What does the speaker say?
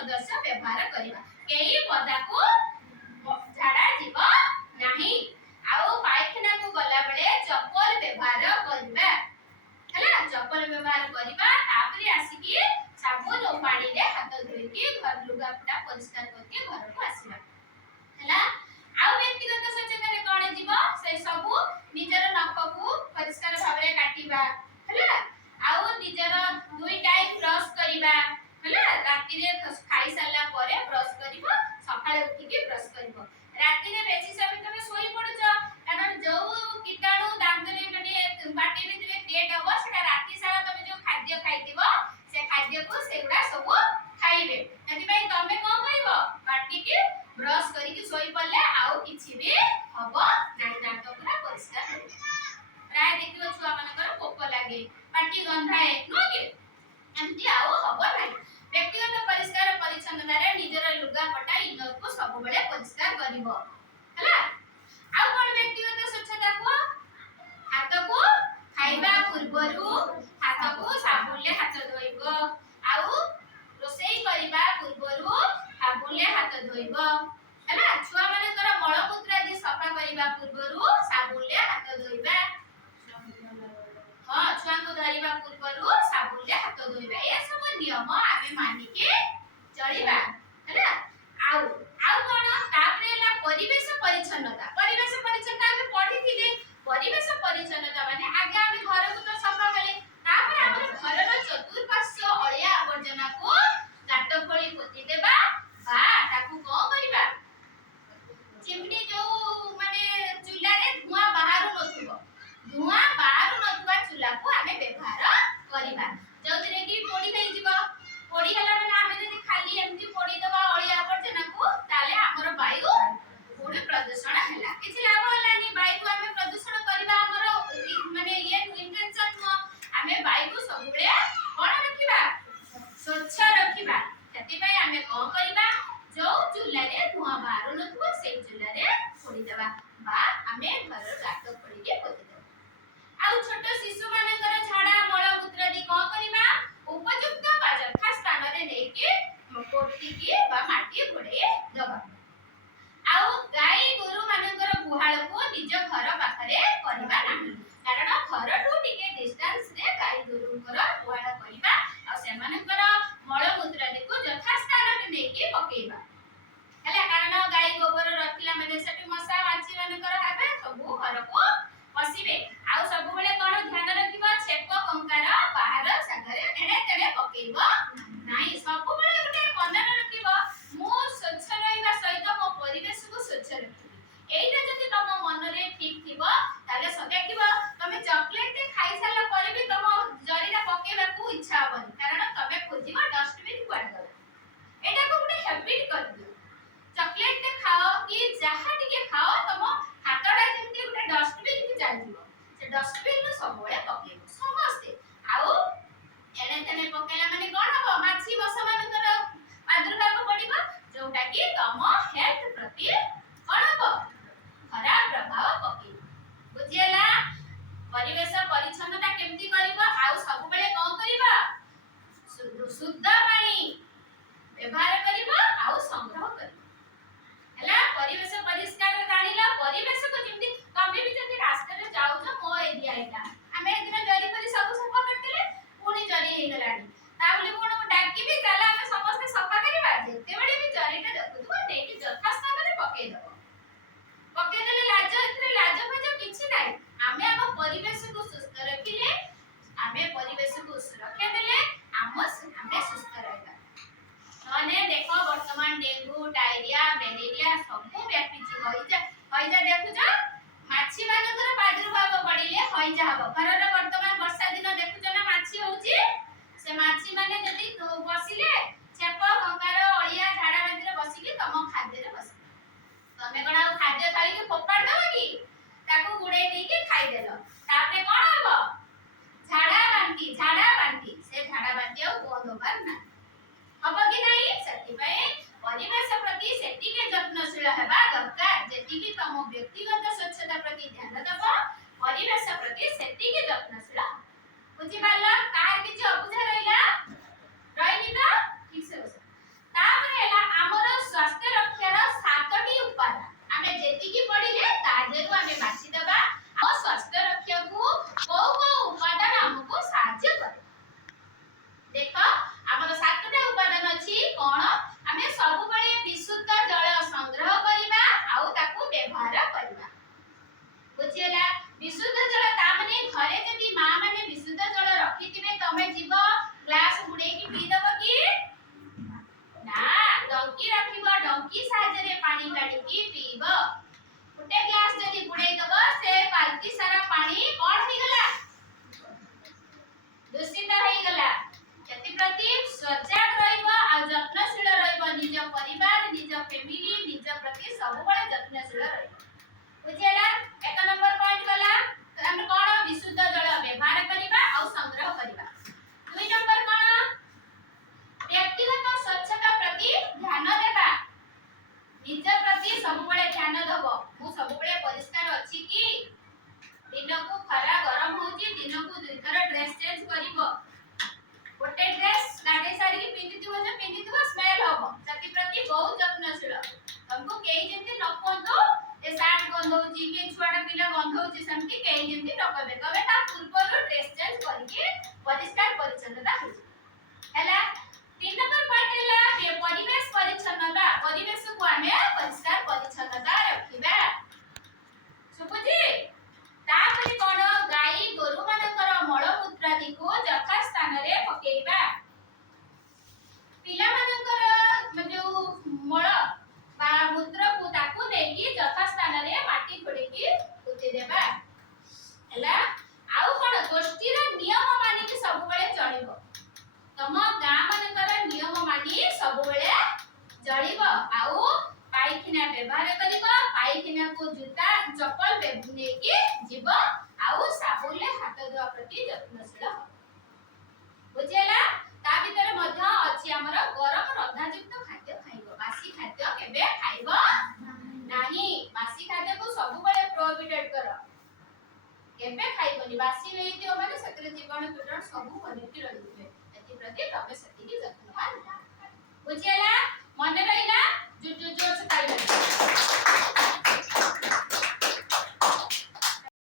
सदस्य व्यवहार करिबा केही पदा को झाड़ा जीव नाही आउ पायखाना को गला बेले चप्पल व्यवहार करिबा हला चप्पल व्यवहार करिबा तापरे आसी की साबुन और पानी रे हाथ धोई के घर लुगा पटा परिष्कार करके घर को आसीबा हला आउ व्यक्तिगत सचेतन कोन जीव से सब निजर नख को परिष्कार भाव रे काटिबा हला आउ निजर दुई टाइम ब्रश करिबा हला राती रे खाई साला परे ब्रश करिबो सकाळे उठी के ब्रश करिबो राती रे बेसी समय तमे सोई पडुछ कारण जो कीटाणु दांत रे माने पाटी भितरे क्रिएट हो सेटा राती सारा तमे जो खाद्य खाइतिबो से खाद्य को सेगुडा सब खाइबे यदि भाई तमे कोन करिवो पाटी के ब्रश करी के सोई पड़ले आउ किछि भी हबो नाही दांत पूरा परिष्कार करिबो प्राय देखिबो छुआ मानकर पोक लागे पाटी गंधाए नो के एमती आउ हबो नाही व्यक्तिगत परिष्कार परिच्छन्नता रे निजर लुगा पटा इनर को सब बेले परिष्कार करिवो हला आउ कोन व्यक्तिगत स्वच्छता को हाथ को खाइबा पूर्वरु हाथ को साबुन ले हाथ धोइबो आउ रोसेई करिबा पूर्वरु साबुन ले हाथ धोइबो हला छुआ मानकर मलमूत्र आदि सफा करिबा पूर्वरु साबुन ले हाथ धोइबा हां छुआ को धरिबा पूर्वरु साबुन ले हाथ धोइबा ए सब नियम आमे मानि के चलिबा हला आउ कोन तापरे ला परिवेश परिच्छन्नता आमे पढिथिले परिवेश परिच्छन्नता माने आगे आमे घर को तो सफा कले तापरे हमर घर रो चतुर्पार्श्व अळिया आवर्जना को गात खोली पोती देबा बा ताकू को करिबा चिमनी जो माने चूल्हा रे धुआं बाहर नथुबा चूल्हा को आमे व्यवहार करिबा जोतरे की पोडी થઈ જીବ पोडी हला माने आमे जदी खाली एमती पोडी दबा अळिया आवर्जना को ताले हमर वायु पुणे प्रदूषण हला किछि लाभ हलानी वायु को आमे प्रदूषण करिबा हमर माने ये इंटेंशन न आमे वायु को सबुळे कोन रखिबा स्वच्छ रखिबा तति पय आमे को करिबा जो चूल्हा रे धुआं बाहर नथुबा से चूल्हा रे पोडी देबा बा आमे घर गात खोली के पोती देबा आउ छोट शिशु मानकर झाड़ा मल मूत्र दी को करिबा उपयुक्त बाजखा स्थान रे नै के पोती के बा माटी घोड़े दबा आउ गाय गोरु मानकर गुहाल को निज घर पाखरे करिबा नाही कारण घर टू टिके डिस्टेंस रे गाय गोरुकर गुहाल करिबा आ से मानकर मल मूत्र दी को यथा स्थान रे नै के पकेइबा हला कारण गाय गोबर रखिला माने सेठी मशा माछी मानकर आबे सब घर को पसिबे आउ सब बेले कोन ध्यान रखिबा छेप कंकार बाहर सागरे एणे तेणे पकेइबो नाही सब बेले गुटे मन रखिबो मो स्वच्छ रहिबा सहित मो परिवेश को स्वच्छ रखिबी एइटा जति तम मन रे ठीक थिबो ताले देखिबो तमे चॉकलेट ते खाइ साला परे भी तम जरीरा पकेइबा को इच्छा होबनी कारण तमे खोजिबो डस्टबिन कुआड गला एटा को गुटे हैबिट कर दियो चॉकलेट ते खाओ कि जहा टिके खाओ तम हातडा जेमति गुटे डस्टबिन कि जाइबो से डस्टबिन में सब बेले पकेइबो समस्ते आउ एने तेने पकेला माने कोन हबो माछी बस मानकर आदुर्भाव पडिबो जोटा कि तम हेल्थ प्रति कोन हबो खराब प्रभाव पकेइबो बुझियला परिवेश परिच्छन्नता केमति करिबो आउ सब बेले कोन करिबो शुद्ध पानी व्यवहार करिबो आउ संग्रह करिबो हला परिवेश परिष्कार जानिला परिवेश को जेमति तमे भी जति रास्ता रे जाउ छ मो एरिया एटा हमें दिन जरी परि सब सफा करतिले पुनी जरी हे गलानी ताबले कोन डाकी भी ताला हम समस्त सफा करिबा जेते बेले भी जरीटा देखुथु ने कि जथा स्थान रे पके देले लाज इतरे लाज भज किछि नाही हमें हम परिवेश को सुस्त रखिले हमें परिवेश को सुरक्षा देले हमें सुस्त रहबा माने देखो वर्तमान डेंगू डायरिया मलेरिया सब व्यापीची होइजा देखु छ माछी मानकर प्रादुर्भाव पडिले होइजा हबो कारण वर्तमान वर्षा दिन देखु छ ना माछी होउची से माछी माने जदी बसिले छेप कंकार अळिया झाडा बांधीले बसिके तम खाद्य रे बस तमे कोन खाद्य खाई के फोपाड़ दो कि ताको गुडे दी के खाई देलो तापरे कोन हबो झाडा बांधी से झाडा बांधी आ बंद होबार ना हबो कि नाही सेति पय परिवेश प्रति सेति के यत्नशील हेबा दरकार जेति कि तम व्यक्तिगत स्वच्छता प्रति ध्यान दबो परिवेश प्रति सेति के यत्नशील बुझि पाला कार किछि अबुझा रहिला रहिनी त ठीक से बस ता କରିକି ପିଇବ। ଗୋଟେ ଗ୍ଲାସ ଯଦି ବୁଡେଇ ଦବ ସେ ବାଲ୍ଟି ସାରା ପାଣି କଣ ହେଇଗଲା ଦୂଷିତ ହେଇଗଲା। ସେଥିପ୍ରତି ସଜାଗ ରହିବ ଆଉ ଯତ୍ନଶୀଳ ରହିବ। ନିଜ ପରିବାର ନିଜ ଫ୍ୟାମିଲି ନିଜ ପ୍ରତି ସବୁବେଳେ ଯତ୍ନଶୀଳ ରହିବ। ବୁଝିହେଲା? 1 नंबर पॉइंट गला ଆମେ କଣ ବିଶୁଦ୍ଧ ଜଳ ବ୍ୟବହାର କରିବା ଆଉ ସଂଗ୍ରହ କରିବା। 2 नंबर କଣ ବ୍ୟକ୍ତିଗତ ସ୍ୱଚ୍ଛତା ପ୍ରତି ଧ୍ୟାନ ଦେବା। ନିଜ ପ୍ରତି ସବୁବେଳେ ଧ୍ୟାନ ଦବ। ମୁଁ ସବୁବେଳେ ପରିଷ୍କାର ଅଛି କି? ଦିନକୁ ଖରା ଗରମ ହଉଛି ଦିନକୁ 2 ଥର ଡ୍ରେସ ଚେଞ୍ଜ କରିବ। ଗୋଟେ ଡ୍ରେସ ଗାଧେଇ ସାରିକି ପିନ୍ଧିଥିବ ସ୍ମେଲ ହବ। ସେଥିପ୍ରତି ବହୁତ ଯତ୍ନଶୀଳ। ତମକୁ କେହି ଯେମିତି ନ କୁହନ୍ତୁ ଏ ସାର୍ଟ ଗନ୍ଧଉଛି କି ଛୁଆଟା ପିଲା ଗନ୍ଧଉଛି ସେମିତି କେହି ଯେମିତି ନ କହିବେ। ତମେ ତା ପୂର୍ବରୁ ଡ୍ରେସ ଚେଞ୍ଜ କରିକି ପରିଷ୍କାର ପରିଚ୍ଛନ୍ନତା ହେଇଯିବ। ହେଲା? 3 नंबर पॉइंट ହେଲା ପରିବେଶ ପରିଚ୍ଛନ୍ନତା। ପରିବେଶକୁ ଆମେ ପରିଷ୍କାର ପରିଚ୍ଛନ୍ନତା ରଖିବା। ଶୁଭୁଛି? ତାପରେ କଣ ଗାଈ ଗୋରୁ ମାନଙ୍କର ମଳମୂତ୍ରାଦିକୁ ଯଥା ସ୍ଥାନରେ ପକେଇବା। ପିଲାମାନଙ୍କର ଯୋଉ ମଳ ବା ମୂତ୍ରକୁ ତାକୁ ନେଇକି ଯଥା ସ୍ଥାନରେ ମାଟି ଖୋଳିକି ପୋତି ଦେବା। ହେଲା? ଆଉ କଣ ଗୋଷ୍ଠୀର ନିୟମ ମାନିକି ସବୁବେଳେ ଚଳିବ। ତମ ଗାଁ ମାନଙ୍କର ନିୟମ ମାନି ସବୁବେଳେ ଚଳିବ। ଆଉ ପାଇଖିନା ବ୍ୟବହାର କରିବ। ପାଇଖିନାକୁ ଜୁତା ଚପଲ ନେଇକି ଯିବ ଆଉ ସାବୁନରେ ହାତ ଧୋଆ ପ୍ରତି ଯତ୍ନଶୀଳ ହବ। ବୁଝିହେଲା? ତା ଭିତରେ ମଧ୍ୟ ଅଛି ଆମର ଗରମ ରନ୍ଧାଯୁକ୍ତ ଖାଦ୍ୟ ଖାଇବ। ବାସି ଖାଦ୍ୟ କେବେ ଖାଇବ ନାହିଁ। ବାସି ଖାଦ୍ୟକୁ ସବୁବେଳେ ପ୍ରୋହିବିଟେଡ୍ କର। କେବେ ଖାଇବନି। ବାସି ନେଇଥିବ ମାନେ ସେଥିରେ ଜୀବାଣୁ କୀଟାଣୁ ସବୁ ଭରିକି ରହିଯିବେ। ଏଥିପ୍ରତି ତମେ ସେତିକି ଯତ୍ନବାନ। ବୁଝିହେଲା? ମନେ ରହିଲା? ଜୋର ସେ ତାଳି ମାର।